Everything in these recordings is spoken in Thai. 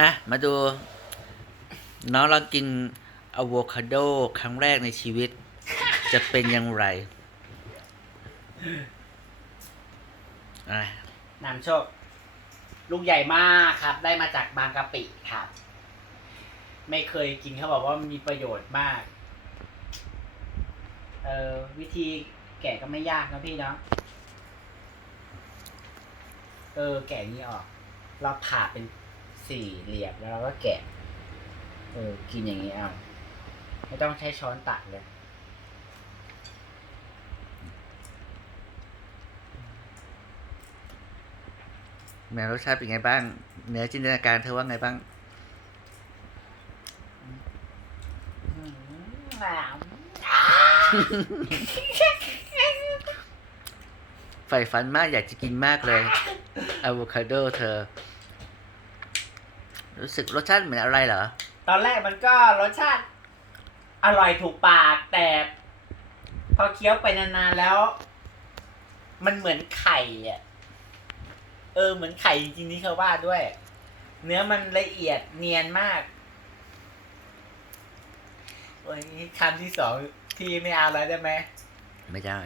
่ะมาดู น้องลองกินอะโวคาโดครั้งแรกในชีวิต จะเป็นอย่างไรอะนำโชค ลูกใหญ่มากครับ ได้มาจากบางกะปิครับ ไม่เคยกินเขาบอกว่ามีประโยชน์มาก เอ่อวิธีแกะก็ไม่ยากนะพี่เนาะเออ แกะนี้ออก เราผ่าเป็น สี่เหลี่ยมแล้วเราก็แกะ เออ กินอย่างนี้เอาไม่ต้องใช้ช้อนตักเลย แม่รสชาติเป็นไงบ้างเหนือจินตนาการเธอว่าไงบ้างอืมหนาวใฝ่ฝันมากอยากจะกินมากเลยอะโวคาโดเธอ รู้สึกรสชาติเหมือนอะไรเหรอ ตอนแรกมันก็รสชาติ อร่อยถูกปากแต่ พอเคี้ยวไปนานๆแล้ว มันเหมือนไข่อะเออเหมือนไข่จริงๆที่เขาว่าด้วย เนื้อมันละเอียดเนียนมากโอ้ยคำที่สองที่ไม่เอาแล้วได้ไหมไม่ได้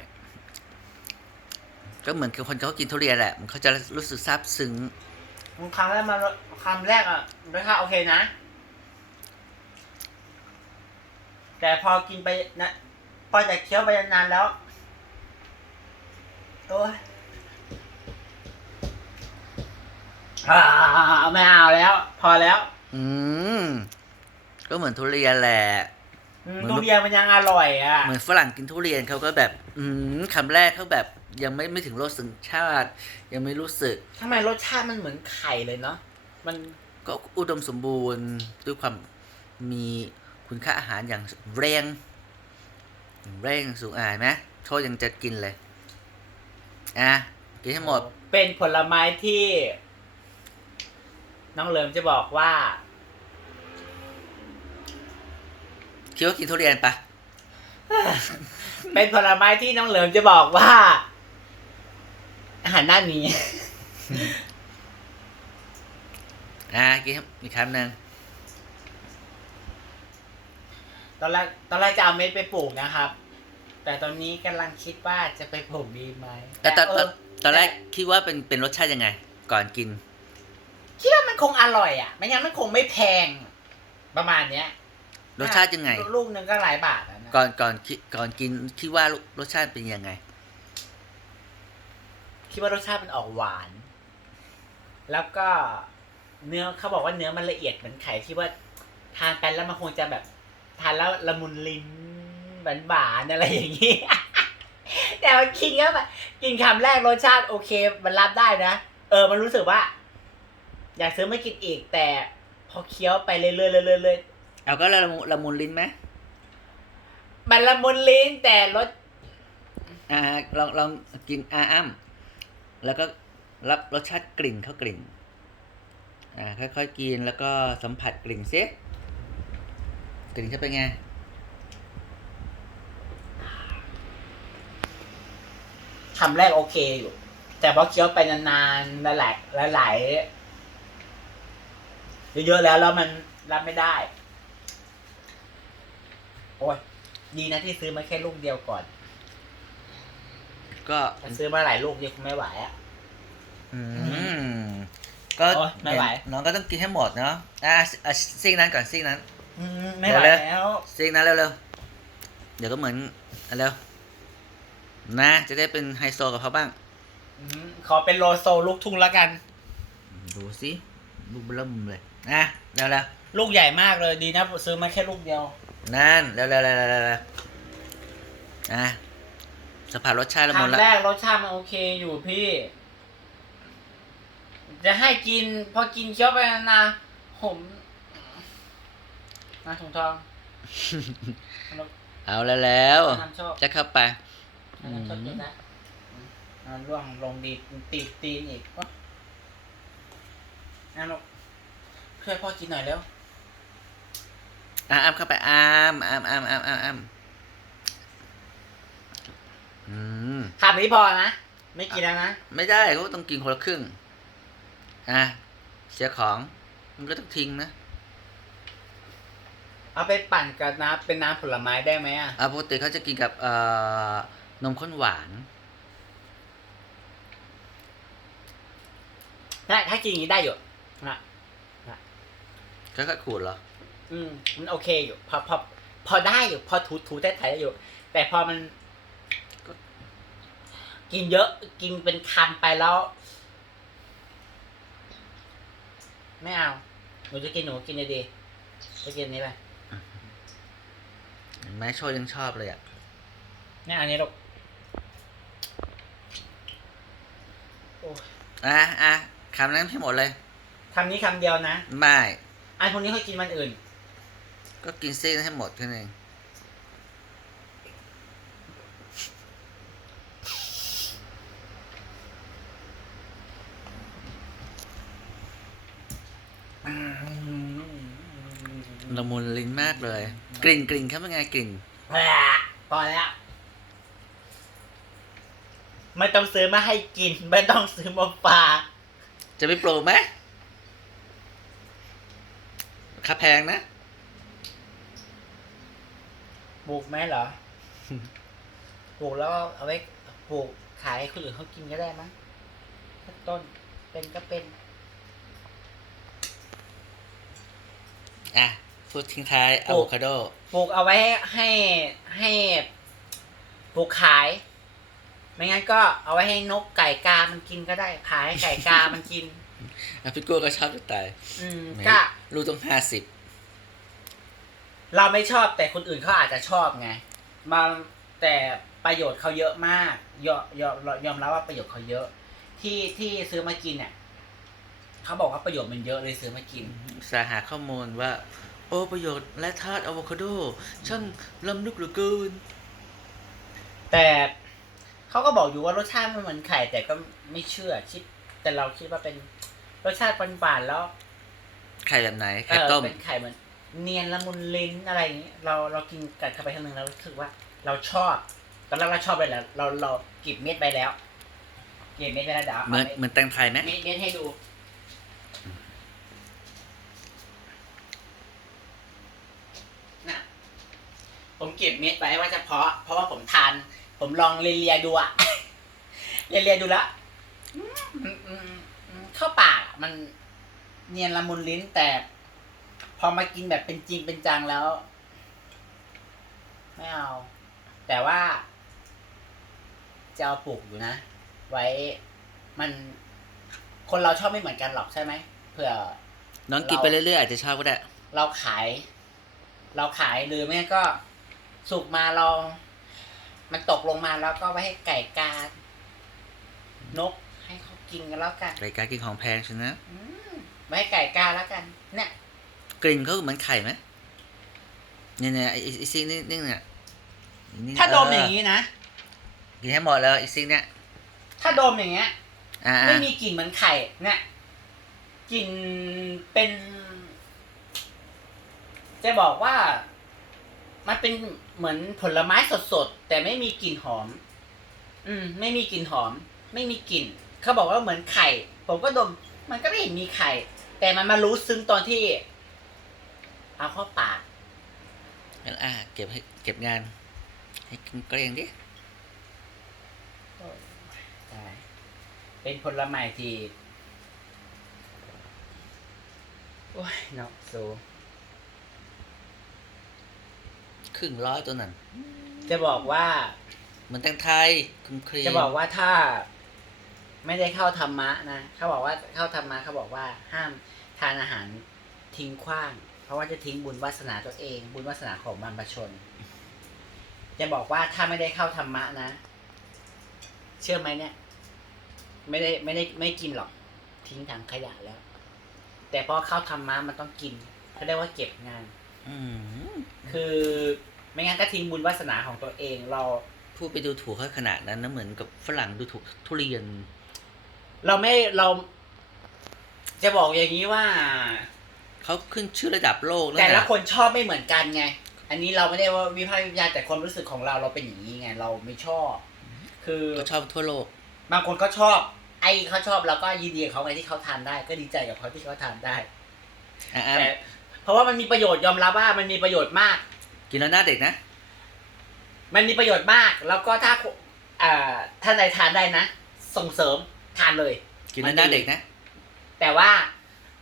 ก็เหมือนกับคนเขากินทุเรียนแหละ มันเขาจะรู้สึกซาบซึ้ง คำแรกมาคำแรกอะรสชาติโอเคนะ แต่พอกินไปนะพอจะเคี้ยวไปนานๆแล้วโอ้ยอ่าไม่เอาแล้ว พอแล้ว อืม ก็เหมือนทุเรียนแหละอืมเหมือนทุเรียนมันยังอร่อยอะ เหมือนฝรั่งกินทุเรียนเขาก็แบบ อืมคำแรกเขาแบบ ยังไม่ไม่ถึงรสสัญชาติ ยังไม่รู้สึกทำไมรสชาติมันเหมือนไข่เลยเนาะมันก็อุดมสมบูรณ์ด้วยความมีคุณค่าอาหารอย่างแรงแรงสูงอ่านไหมโทษยังจะกินเลย อะกินให้หมด เป็นผลไม้ที่ น้องเหลิมจะบอกว่า คิดว่ากินทุเรียนปะเป็นผลไม้ที่น้องเหลิมจะบอกว่า อาหารหน้านี้ อะกินให้อีกคำหนึ่งตอนแรกตอนแรกจะเอาเม็ดไปปลูกนะครับ แต่ตอนนี้กำลังคิดว่าจะไปปลูกดีไหมแต่ตอนเอตอนอตอนแรกคิดว่าเป็นเป็นรสชาติยังไง ก่อนกิน คิดว่ามันคงอร่อยอะ ไม่งั้นมันคงไม่แพง ประมาณเนี้ยรสชาติยังไง ลูกหนึ่งก็หลายบาทแล้วนะ ก่อนก่อนคิดก่อนกินคิดว่ารสชาติเป็นยังไง คิดว่ารสชาติมันออกหวาน แล้วก็เนื้อเขาบอกว่าเนื้อมันละเอียดเหมือนไข่ที่ว่า ทานไปแล้วมันคงจะแบบ ทานแล้วละมุนลิ้นหวานๆอะไรอย่างนี้ แต่ว่ากินก็แบบกินคำแรกรสชาติโอเค มันรับได้นะ เออ มันรู้สึกว่า อยากซื้อมากินอีก แต่พอเคี้ยวไปเรื่อยๆเรื่อยๆเรื่อยเอาก็ละมุนละมุนลิ้นไหมๆมันละมุนลิ้นแต่รสอ่าลองลองกินอาอ้ำ แล้วก็รับรสชาติกลิ่นเข้ากลิ่นอ่าค่อยๆกินแล้วก็สัมผัสกลิ่นซิกลิ่นเขาเป็นไงคำแรกโอเคอยู่ แต่พอเคี้ยวไปนานๆหลายๆหลายเยอะๆแล้วแล้วมันรับไม่ได้ โอ้ยดีนะที่ซื้อมาแค่ลูกเดียวก่อน ก็ถ้าซื้อมาหลายลูกยังคงไม่ไหวอะ อืมก็โอ๊ยไม่ไหว น้องก็ต้องกินให้หมดเนาะอะอะซิ่งนั้นก่อนซิ่งนั้น อืมไม่ไหวเดี๋ยวเลยแล้วซิ่งนั้นเร็วๆ เดี๋ยวก็เหมือนอะเร็วนะ จะได้เป็นไฮโซกับเขาบ้าง อืมขอเป็นโลโซลูกทุ่งแล้วกัน ดูสิลูกเริ่มเลยนะเร็วแล้วลูกใหญ่มากเลยดีนะซื้อมาแค่ลูกเดียว นั่น เร็วเร็วเร็วเร็วเร็วเร็วอะ สัมผัสรสชาติละมุนคำละแรกรสชาติมันโอเคอยู่พี่ จะให้กิน พอกินเคี้ยวไปนานๆผมมาถุงทองเอาแล้วแล้วน้ำโชคจะเข้าไปน้ำโชคกินนะอ่าร่วงลงดีตีตีนอีกวะน้ำลูกช่วยพ่อกินหน่อยเร็วอะอ้ามเข้าไปอ้ามอ้ามอ้ามอ้ามอ้ามอ้ามอื มคำนี้พอนะ ไม่กินแล้วนะ ไม่ได้เขาต้องกินคนละครึ่ง อะ เสียของ มันก็ต้องทิ้งนะ เอาไปปั่นกับน้ำเป็นน้ำผลไม้ได้ไหมอะอ่าปกติเขาจะกินกับเอ่อนมข้นหวานได้ถ้ากินอย่างนี้ได้อยู่นะก็ก็ขูดเหรอ อืม มันโอเคอยู่ พอพอพอได้อยู่ พอถูถูได้ไทยอยู่ แต่พอมัน กินเยอะ กินเป็นคำไปแล้ว ไม่เอา หนูจะกินหนูกินดีๆจะกินอันนี้ไปเห็นไหมโชยยังชอบเลยอะเนี่ยอันนี้ลูกโอ้ยอะอะคำนั้นให้หมดเลย คำนี้คำเดียวนะ ไม่อันพวกนี้เขากินมันอื่น ก็กินเส้นให้หมดแค่นั้นเอง ละมุนลิ้นมากเลย กลิ่นกลิ่นครับเป็นไงกลิ่นแหละพอแล้ว ไม่ต้องซื้อมาให้กิน ไม่ต้องซื้อมาฝากจะไปปลูกไหมราคาแพงนะปลูกไหมเหรอ ปลูกแล้วเอาไว้ปลูกขายให้คนอื่นเขากินก็ได้มั้งสักต้นเป็นก็เป็น อะ พูดทิ้งท้ายปลูอะกโวคาโด ปลูกเอาไว้ให้ให้ปลูกขาย ไม่งั้นก็เอาไว้ให้นกไก่กา มันกินก็ได้ ขายให้ไก่กา มันกินอะพี่กุ้ยก็ชอบจะตายอืมไม่ก็ลูกต้องห้าสิบเราไม่ชอบแต่คนอื่นเขาอาจจะชอบไงมาแต่ประโยชน์เขาเยอะมาก ยอมยอมยอมรับว่าประโยชน์เขาเยอะ ที่ที่ซื้อมากินเนี่ยเขาบอกว่าประโยชน์มันเยอะเลยซื้อมากิน สาหาข้อมูลว่า โอ้ประโยชน์และธาตุอะโวคาโด ช่างล้ำลึกเหลือเกิน แต่เขาก็บอกอยู่ว่ารสชาติมันเหมือนไข่ แต่ก็ไม่เชื่อคิด แต่เราคิดว่าเป็นรสชาติหวานๆแล้ว ไข่แบบไหนเอไข่อต้ม เป็นไข่เหมือนเนียนละมุนลิ้นอะไรอย่างนี้เราเรากินกัดเข้าไปครั้งหนึ่งเรารู้สึกว่า เราชอบตอนแรกเราชอบไปแล้วเราเราเก็บเม็ดไปแล้วเก็บเม็ดไปแล้วเดี๋ยวเอาเหมือนเม็ดเหมือนแตงไทยไหม เม็ดเม็ดให้ดู ผมเก็บเม็ดไว้ว่าเฉพาะ เพราะว่าผมทาน ผมลองเลียๆดูอะ เลียๆดูแล้วอืมอืมอืมอืมเข้าปากอะมันเนียนละมุนลิ้นแต่ พอมากินแบบเป็นจริงเป็นจังแล้ว ไม่เอา แต่ว่า จะเอาปลูกอยู่นะ ไว้ มัน คนเราชอบไม่เหมือนกันหรอกใช่ไหมเผื่อ น้องกินไปเรื่อยๆอาจจะชอบก็ได้ เราขาย เราขายหรือไม่งั้นก็ สุกมาเรามันตกลงมาแล้วก็ไว้ให้ไก่กานกให้เขากินกันแล้วกันรายการกินของแพงใช่ไหมอืมไว้ให้ไก่กาแล้วกัน เนี่ย กลิ่นเขาเหมือนไข่ไหมเนี่ยเนี่ยไอ้ไอ้ซิงนี่นี่เนี่ยนี่ถ้าดมเอย่างนี้นะ กินให้หมดแล้วไอ้ซิงเนี่ยถ้าดมอย่างเงี้ย อ่าไม่มีกลิ่นเหมือนไข่ เนี่ยกลิ่นเป็น จะบอกว่า มันเป็นเหมือนผลไม้สดๆ แต่ไม่มีกลิ่นหอม อืม ไม่มีกลิ่นหอม ไม่มีกลิ่น เขาบอกว่าเหมือนไข่ ผมก็ดม มันก็ไม่เห็นมีไข่ แต่มันมารู้ซึ้งตอนที่ เอาเข้าปากงั้นอ่าเก็บให้เก็บงาน ให้กินเกรงดิใช่เป็นผลไม้ที่ โอ้ยเนาะโซ ครึ่งร้อยตัวนั้นจะบอกว่า เหมือนแตงไทยคุมครีมจะบอกว่าถ้า ไม่ได้เข้าธรรมะนะเขาบอกว่าเข้าธรรมะเขาบอกว่าห้ามทานอาหารทิ้งขว้าง เพราะว่าจะทิ้งบุญวาสนาตัวเอง บุญวาสนาของบรรพชน จะบอกว่าถ้าไม่ได้เข้าธรรมะนะ เชื่อไหมเนี่ย ไม่ได้ไม่ได้ไม่กินหรอก ทิ้งถังขยะแล้ว แต่พอเข้าธรรมะมันต้องกินเขาเรียกว่าเก็บงานอืม คือไม่งั้นก็ทิ้งบุญวาสนาของตัวเองเราพูดไปดูถูกเขาขนาดนั้นนะเหมือนกับฝรั่งดูถูกทุเรียน เราไม่เรา จะบอกอย่างนี้ว่าเขาขึ้นชื่อระดับโลกแล้วแต่ละนะคนชอบไม่เหมือนกันไง อันนี้เราไม่ได้ว่าวิพากษ์วิจารณ์แต่ความรู้สึกของเราเราเป็นอย่างนี้ไง เราไม่ชอบ คือเขาชอบทั่วโลก บางคนก็ชอบ ไอ้เขาชอบเราก็ยินดีกับเขาไงที่เขาทานได้ ก็ดีใจกับเขาที่เขาทานได้อะอ้ํแต่ เพราะว่ามันมีประโยชน์ยอมรับว่ามันมีประโยชน์มาก กินแล้วหน้าเด็กนะ มันมีประโยชน์มาก แล้วก็ถ้าอ่าท่านใดทานได้นะ ส่งเสริมทานเลยกินแล้วหน้าเด็กนะแต่ว่า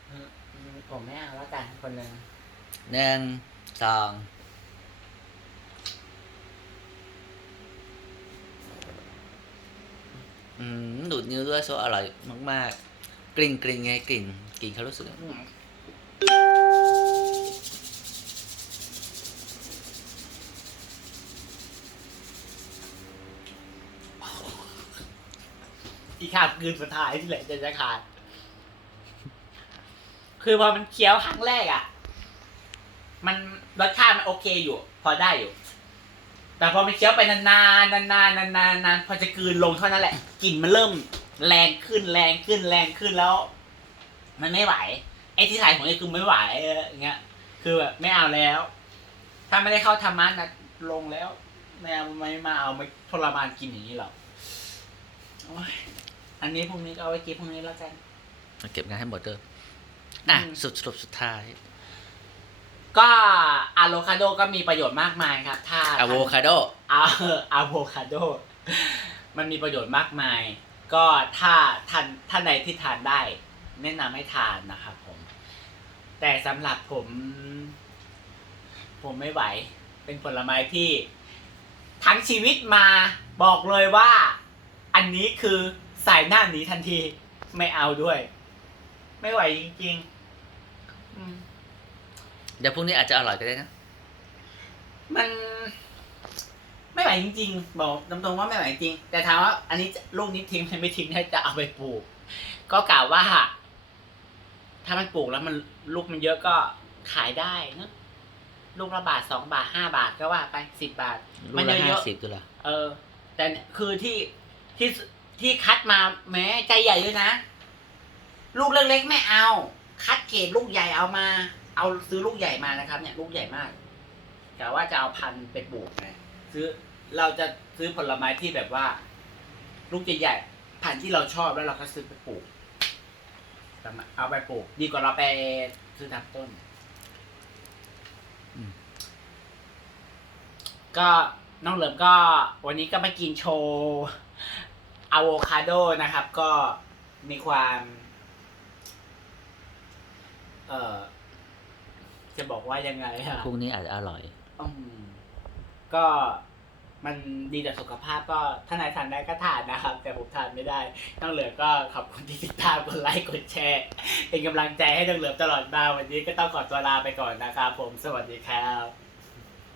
อืมผมไม่เอาแล้วกันคนหนึ่งหนึ่งสองอืมดูดนิ้วด้วยโซอร่อยมาก ๆ กลิ่นกลิ่นไงกลิ่นกลิ่นเขารู้สึก อืม อีกขาดคืนสุดท้ายที่เหลือจะจะขาด คือพอมันเคี้ยวครั้งแรกอะ มันรสชาติมันโอเคอยู่ พอได้อยู่ แต่พอมันเคี้ยวไปนานๆนานๆนานๆนานๆพอจะกลืนลงเท่านั้นแหละกลิ่นมันเริ่ม แรงขึ้นแรงขึ้นแรงขึ้นแล้ว มันไม่ไหวไอ้ที่ถ่ายของนี่คือไม่ไหวเอย่างเงี้ย คือแบบไม่เอาแล้ว ถ้าไม่ได้เข้าธรรมะนะลงแล้วไม่เอาไม่มาเอาไม่ทรมานกินอย่างนี้หรอก อ๊ยอันนี้พรุ่งนี้ก็เอาไว้กินพรุ่งนี้แล้วกัน เก็บงานให้หมดเด้ออะอืม สุดสรุปสุดท้าย ก็อะโวคาโดก็มีประโยชน์มากมายครับ ถ้าอะโวคาโด อะอะโวคาโด มันมีประโยชน์มากมาย ก็ถ้าท่านท่านใดที่ทานได้ แนะนำให้ทานนะครับผม แต่สำหรับผม ผมไม่ไหว เป็นผลไม้ที่ทั้งชีวิตมาบอกเลยว่า อันนี้คือ ใส่หน้าหนีทันทีไม่เอาด้วย ไม่ไหวจริงๆอืมเดี๋ยวพรุ่งนี้อาจจะอร่อยก็ได้นะ มัน ไม่ไหวจริง ๆ บอกตรงๆว่าไม่ไหวจริง แต่ถามว่าอันนี้จะลูกนี้ทิ้งไหมไม่ทิ้งให้จะเอาไปปลูก ก็กล่าวว่า ถ้ามันปลูกแล้วมันลูกมันเยอะก็ขายได้เนอะลูกละบาทสองบาทห้าบาทก็ว่าไปสิบบาท ลูมักนละเยห้าอะสิบตัวละๆเออ แต่คือที่ที่ ที่คัดมาแม้ใจใหญ่ด้วยนะ ลูกเล็กๆไม่เอา คัดเกรดลูกใหญ่เอามา เอาซื้อลูกใหญ่มานะครับ เนี่ยลูกใหญ่มากแต่ว่าจะเอาพันธุ์ไปปลูกนะซื้อเราจะซื้อผลไม้ที่แบบว่า ลูกใหญ่ๆพันที่เราชอบแล้วเราก็ซื้อไปปลูกเอาไปปลูก ดีกว่าเราไปซื้อทำต้นก็น้องเหลิมก็วันนี้ก็มากินโชว์ อะโวคาโดนะครับ ก็มีความ เอ่อ จะบอกว่ายังไงอะพรุ่งนี้อาจจะอร่อย อืมก็มันดีต่อสุขภาพก็ถ้านายทานได้ก็ทานนะครับ แต่ผมทานไม่ได้น้องเหลือก็ขอบคุณที่ติดตามกดไลค์กดแชร์ เป็นกำลังใจให้น้องเหลือตลอดมาวันนี้ก็ต้องขอตัวลาไปก่อนนะครับผมสวัสดีครับ